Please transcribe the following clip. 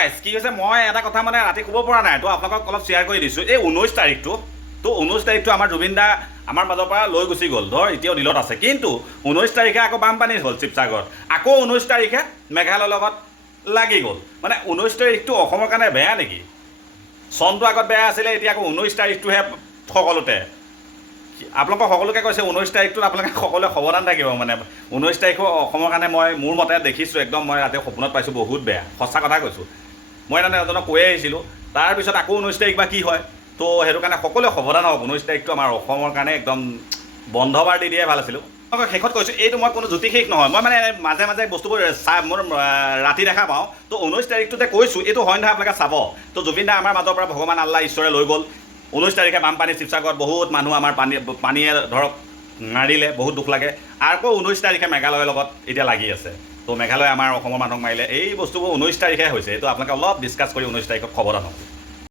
guys কি হৈছে মই এটা কথা মানে ৰাতি ক'ব পৰা নাই তো আপোনালোকক অলপ শ্বেয়াৰ কৰি দিছোঁ এই 19 তাৰিখটো তো 19 তাৰিখটো আমাৰ জুবিন দা আমাৰ মাজৰ পৰা লৈ গুচি গ'ল ধৰ এতিয়াও দিলত আছে কিন্তু 19 তাৰিখে আকৌ বানপানী হ'ল শিৱসাগৰত আকৌ 19 তাৰিখে মেঘালয়ৰ লগত লাগি গ'ল মানে 19 তাৰিখটো অসমৰ কাৰণে বেয়া নেকি চনটো আগত বেয়া আছিলে এতিয়া আকৌ 19 তাৰিখটোহে সকলোতে আপোনালোকক সকলোকে কৈছে 19 তাৰিখটোত আপোনালোকে সকলোৱে সাৱধান থাকিব মানে 19 তাৰিখো অসমৰ কাৰণে মই মোৰ মতে দেখিছোঁ একদম মই ৰাতি সপোনত পাইছোঁ বহুত বেয়া সঁচা কথা কৈছোঁ মই তাৰমানে এজনক কৈ আহিছিলোঁ তাৰপিছত আকৌ 19 তাৰিখ বা কি হয় তো সেইটো কাৰণে সকলোৱে সাৱধান হওক 19 তাৰিখটো আমাৰ অসমৰ কাৰণে একদম বন্ধবাৰ দি দিয়াই ভাল আছিলোঁ শেষত কৈছোঁ এইটো মই কোনো জ্যোতিষিক নহয় মই মানে মাজে মাজে বস্তুবোৰ মোৰ ৰাতি দেখা পাওঁ তো 19 তাৰিখটোতে কৈছোঁ এইটো হয় নহয় আপোনালোকে চাব তো জুবিন দা আমাৰ মাজৰ পৰা ভগৱান আল্লাহ ঈশ্বৰে লৈ গ'ল 19 তাৰিখে বানপানী শিৱসাগৰত বহুত মানুহ আমাৰ পানীয়ে ধৰক মাৰিলে বহুত দুখ লাগে আকৌ 19 তাৰিখে মেঘালয়ৰ লগত এতিয়া লাগি আছে তো মেঘালয়ে আমাৰ অসমৰ মানুহক মাৰিলে এই বস্তুবোৰ 19 তাৰিখে হৈছে এইটো আপোনালোকে অলপ ডিছকাছ কৰি 19 তাৰিখত খবৰ আনক